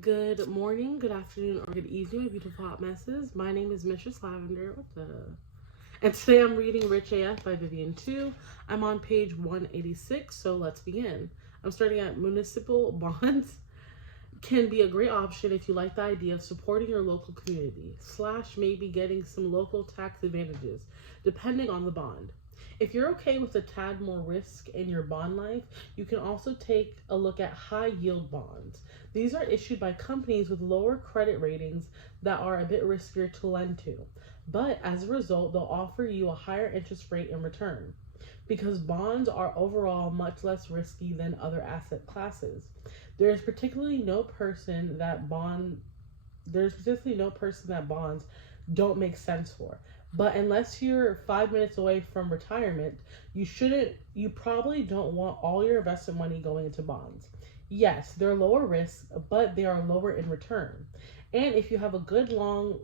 Good morning, good afternoon, or good evening, my beautiful hot messes. My name is Mistress Lavender. And today I'm reading Rich AF by Vivian 2. I'm on page 186, so let's begin. I'm starting at municipal bonds. Can be a great option if you like the idea of supporting your local community, / maybe getting some local tax advantages, depending on the bond. If you're okay with a tad more risk in your bond life, you can also take a look at high yield bonds. These are issued by companies with lower credit ratings that are a bit riskier to lend to, but as a result, they'll offer you a higher interest rate in return. Because bonds are overall much less risky than other asset classes. There is particularly no person that bonds don't make sense for. But unless you're 5 minutes away from retirement, you probably don't want all your investment money going into bonds. Yes, they're lower risk, but they are lower in return. And if you have a good long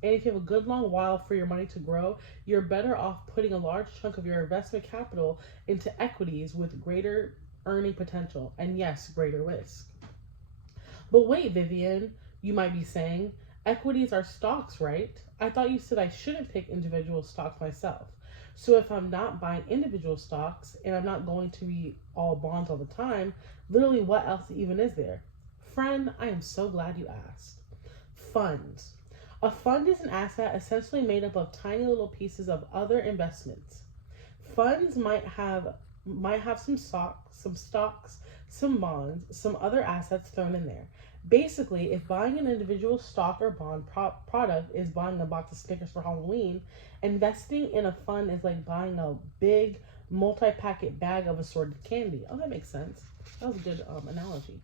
while for your money to grow, you're better off putting a large chunk of your investment capital into equities with greater earning potential and, yes, greater risk. But wait, Vivian, you might be saying, equities are stocks, right? I thought you said I shouldn't pick individual stocks myself. So if I'm not buying individual stocks and I'm not going to be all bonds all the time, literally what else even is there? Friend, I am so glad you asked. Funds. A fund is an asset essentially made up of tiny little pieces of other investments. Funds might have some stocks, some bonds, some other assets thrown in there. Basically, if buying an individual stock or bond product is buying a box of Snickers for Halloween, investing in a fund is like buying a big multi-packet bag of assorted candy. Oh, that makes sense. That was a good analogy.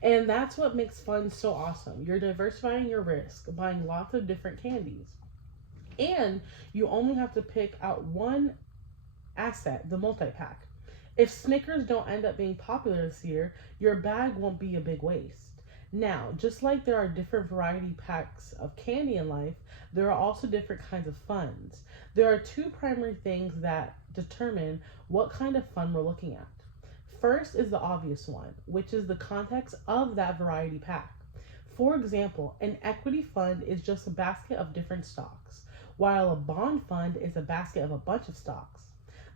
And that's what makes funds so awesome. You're diversifying your risk, buying lots of different candies. And you only have to pick out one asset, the multi-pack. If Snickers don't end up being popular this year, your bag won't be a big waste. Now, just like there are different variety packs of candy in life, there are also different kinds of funds. There are two primary things that determine what kind of fund we're looking at. First is the obvious one, which is the context of that variety pack. For example, an equity fund is just a basket of different stocks, while a bond fund is a basket of a bunch of stocks.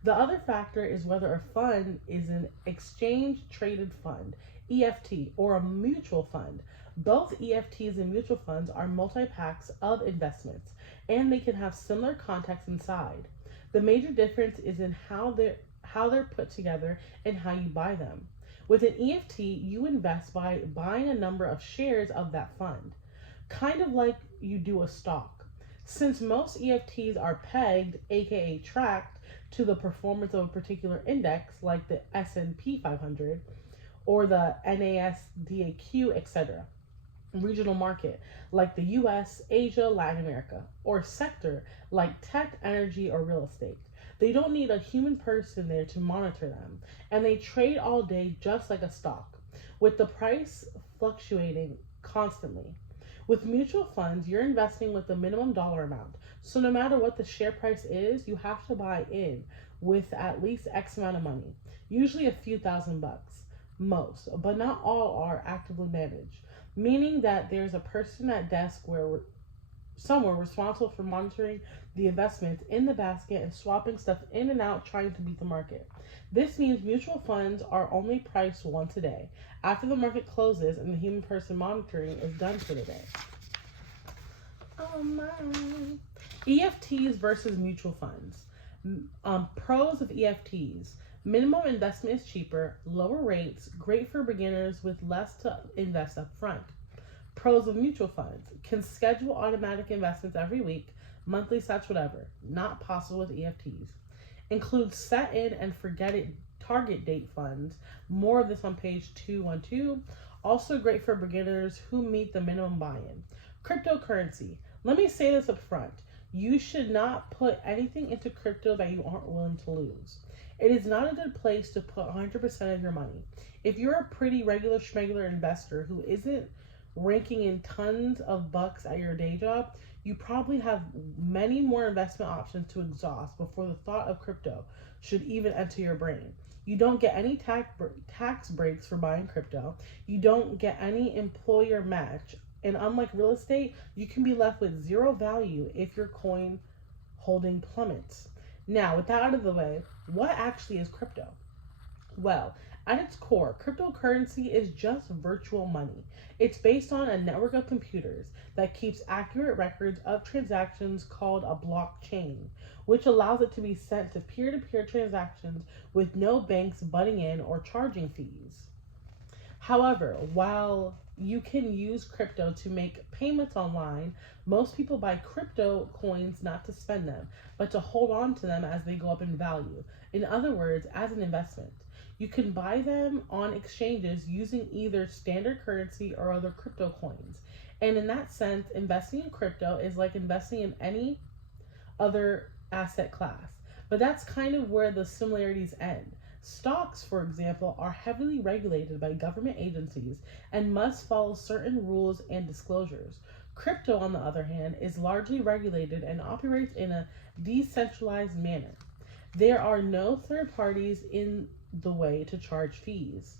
The other factor is whether a fund is an exchange traded fund, EFT, or a mutual fund. Both EFTs and mutual funds are multi-packs of investments, and they can have similar context inside. The major difference is in how they're put together and how you buy them. With an EFT, you invest by buying a number of shares of that fund, kind of like you do a stock. Since most EFTs are pegged, aka tracked, to the performance of a particular index like the S&P 500 or the NASDAQ, etc., regional market like the US, Asia, Latin America, or sector like tech, energy, or real estate. They don't need a human person there to monitor them, and they trade all day just like a stock, with the price fluctuating constantly. With mutual funds, you're investing with a minimum dollar amount, so no matter what the share price is, you have to buy in with at least X amount of money, usually a few $1,000s, most, but not all are actively managed, meaning that there's a person at desk somewhere responsible for monitoring the investments in the basket and swapping stuff in and out trying to beat the market. This means mutual funds are only priced once a day, after the market closes and the human person monitoring is done for the day. Oh my. EFTs versus mutual funds. Pros of EFTs. Minimum investment is cheaper, lower rates, great for beginners with less to invest up front. Pros of mutual funds. Can schedule automatic investments every week, monthly such whatever. Not possible with EFTs. Includes set in and forget it target date funds. More of this on page 212. Also great for beginners who meet the minimum buy-in. Cryptocurrency. Let me say this up front. You should not put anything into crypto that you aren't willing to lose. It is not a good place to put 100% of your money. If you're a pretty regular schmegular investor who isn't raking in tons of bucks at your day job, you probably have many more investment options to exhaust before the thought of crypto should even enter your brain. You don't get any tax breaks for buying crypto. You don't get any employer match. And unlike real estate, you can be left with zero value if your coin holding plummets. Now, with that out of the way, what actually is crypto? Well, at its core, cryptocurrency is just virtual money. It's based on a network of computers that keeps accurate records of transactions called a blockchain, which allows it to be sent to peer to peer transactions with no banks butting in or charging fees. However, while you can use crypto to make payments online, most people buy crypto coins not to spend them, but to hold on to them as they go up in value. In other words, as an investment. You can buy them on exchanges using either standard currency or other crypto coins. And in that sense, investing in crypto is like investing in any other asset class. But that's kind of where the similarities end. Stocks, for example, are heavily regulated by government agencies and must follow certain rules and disclosures. Crypto, on the other hand, is largely regulated and operates in a decentralized manner. There are no third parties in the way to charge fees.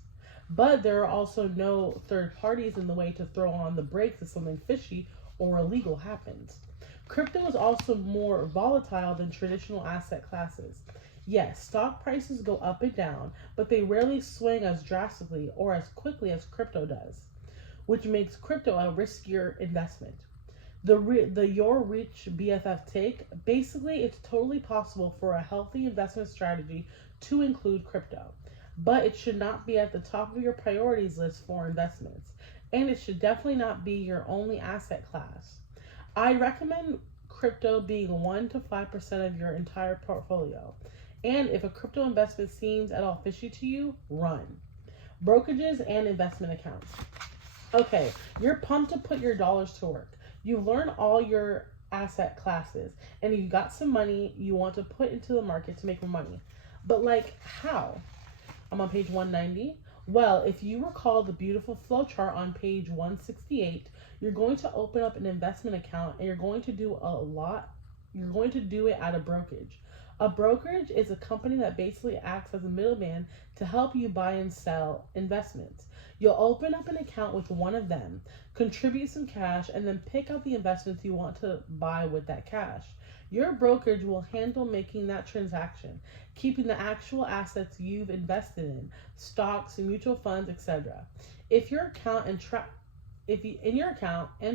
But there are also no third parties in the way to throw on the brakes if something fishy or illegal happens. Crypto is also more volatile than traditional asset classes. Yes, stock prices go up and down, but they rarely swing as drastically or as quickly as crypto does, which makes crypto a riskier investment. The Your Rich BFF take, basically it's totally possible for a healthy investment strategy to include crypto, but it should not be at the top of your priorities list for investments, and it should definitely not be your only asset class. I recommend crypto being 1 to 5% of your entire portfolio, and if a crypto investment seems at all fishy to you, run. Brokerages and investment accounts. Okay, you're pumped to put your dollars to work. You've learned all your asset classes, and you've got some money you want to put into the market to make more money. But like, how? I'm on page 190. Well, if you recall the beautiful flow chart on page 168, you're going to open up an investment account and you're going to do it at a brokerage. A brokerage is a company that basically acts as a middleman to help you buy and sell investments. You'll open up an account with one of them, contribute some cash, and then pick out the investments you want to buy with that cash. Your brokerage will handle making that transaction, keeping the actual assets you've invested in, stocks, mutual funds, etc. If your account and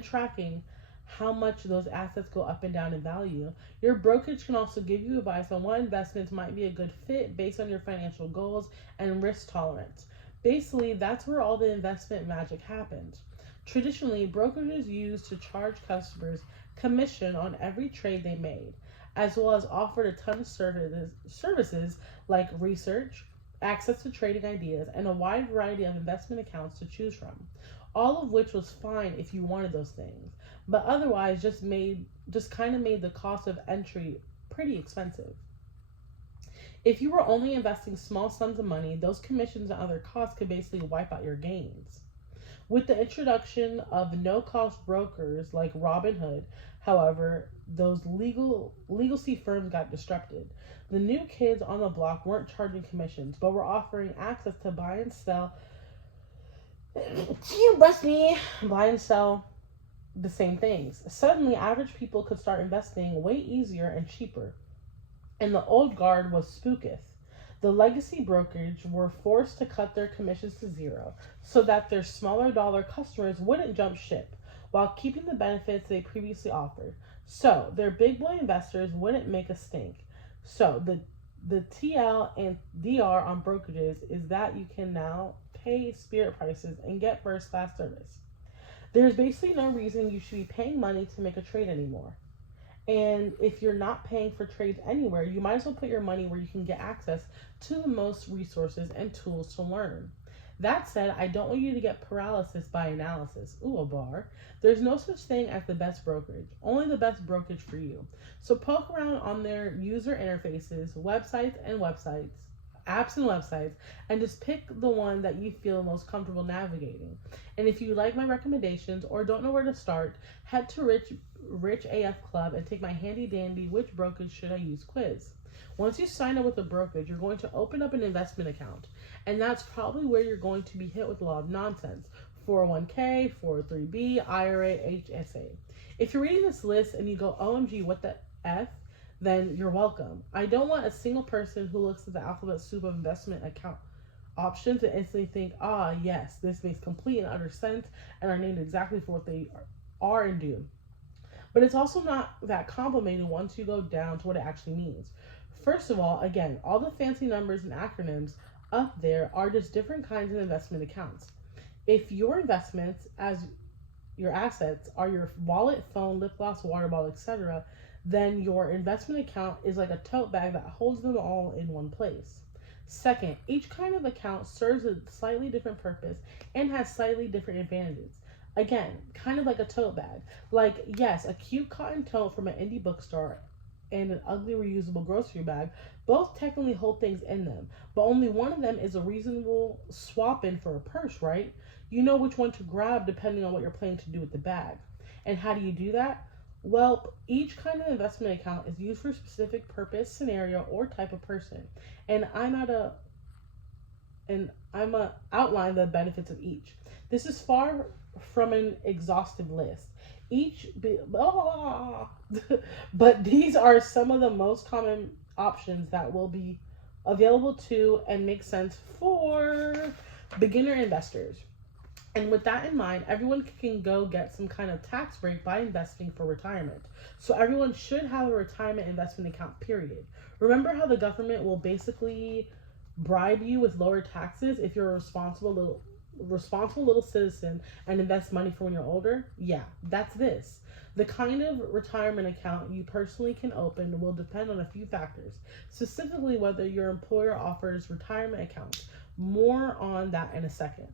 tracking how much those assets go up and down in value, your brokerage can also give you advice on what investments might be a good fit based on your financial goals and risk tolerance. Basically, that's where all the investment magic happens. Traditionally, brokerages used to charge customers commission on every trade they made, as well as offered a ton of services like research, access to trading ideas, and a wide variety of investment accounts to choose from. All of which was fine if you wanted those things, but otherwise just kind of made the cost of entry pretty expensive. If you were only investing small sums of money, those commissions and other costs could basically wipe out your gains. With the introduction of no-cost brokers like Robinhood, however, those legacy firms got disrupted. The new kids on the block weren't charging commissions, but were offering access to buy and sell the same things. Suddenly, average people could start investing way easier and cheaper, and the old guard was spooketh. The legacy brokerage were forced to cut their commissions to zero so that their smaller dollar customers wouldn't jump ship while keeping the benefits they previously offered. So their big boy investors wouldn't make a stink. So the TL and DR on brokerages is that you can now pay spirit prices and get first class service. There's basically no reason you should be paying money to make a trade anymore. And if you're not paying for trades anywhere, you might as well put your money where you can get access to the most resources and tools to learn. That said, I don't want you to get paralysis by analysis. Ooh, a bar. There's no such thing as the best brokerage, only the best brokerage for you. So poke around on their user interfaces, websites, apps and websites, and just pick the one that you feel most comfortable navigating. And if you like my recommendations or don't know where to start, head to Rich AF Club and take my handy dandy "Which brokerage should I use" quiz. Once you sign up with a brokerage, you're going to open up an investment account, and that's probably where you're going to be hit with a lot of nonsense: 401k, 403b, IRA, HSA. If you're reading this list and you go, OMG, what the F? Then you're welcome. I don't want a single person who looks at the alphabet soup of investment account options to instantly think, yes, this makes complete and utter sense and are named exactly for what they are and do. But it's also not that complicated once you go down to what it actually means. First of all, again, all the fancy numbers and acronyms up there are just different kinds of investment accounts. If your investments as your assets are your wallet, phone, lip gloss, water bottle, etc., then your investment account is like a tote bag that holds them all in one place. Second, each kind of account serves a slightly different purpose and has slightly different advantages. Again, kind of like a tote bag. Like, yes, a cute cotton tote from an indie bookstore and an ugly reusable grocery bag both technically hold things in them, but only one of them is a reasonable swap in for a purse, right? You know which one to grab depending on what you're planning to do with the bag. And how do you do that? Well, each kind of investment account is used for a specific purpose, scenario, or type of person. And I'm outline the benefits of each. This is far from an exhaustive list. But these are some of the most common options that will be available to and make sense for beginner investors. And with that in mind, everyone can go get some kind of tax break by investing for retirement. So everyone should have a retirement investment account, period. Remember how the government will basically bribe you with lower taxes if you're a responsible little citizen and invest money for when you're older? Yeah, that's this. The kind of retirement account you personally can open will depend on a few factors, specifically whether your employer offers retirement accounts. More on that in a second.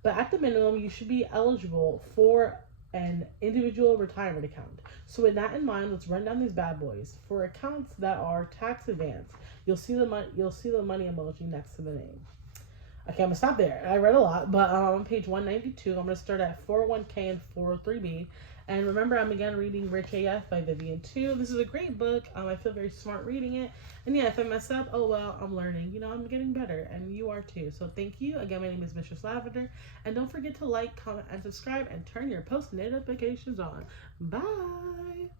But at the minimum, you should be eligible for an individual retirement account. So with that in mind, let's run down these bad boys. For accounts that are tax advanced, you'll see the money emoji next to the name. Okay, I'm gonna stop there. I read a lot, but on page 192, I'm gonna start at 401k and 403b. And remember, I'm again reading Rich AF by Vivian too. This is a great book. I feel very smart reading it. And yeah, if I mess up, oh well, I'm learning. I'm getting better, and you are too. So thank you. Again, my name is Mistress Lavender. And don't forget to like, comment, and subscribe, and turn your post notifications on. Bye!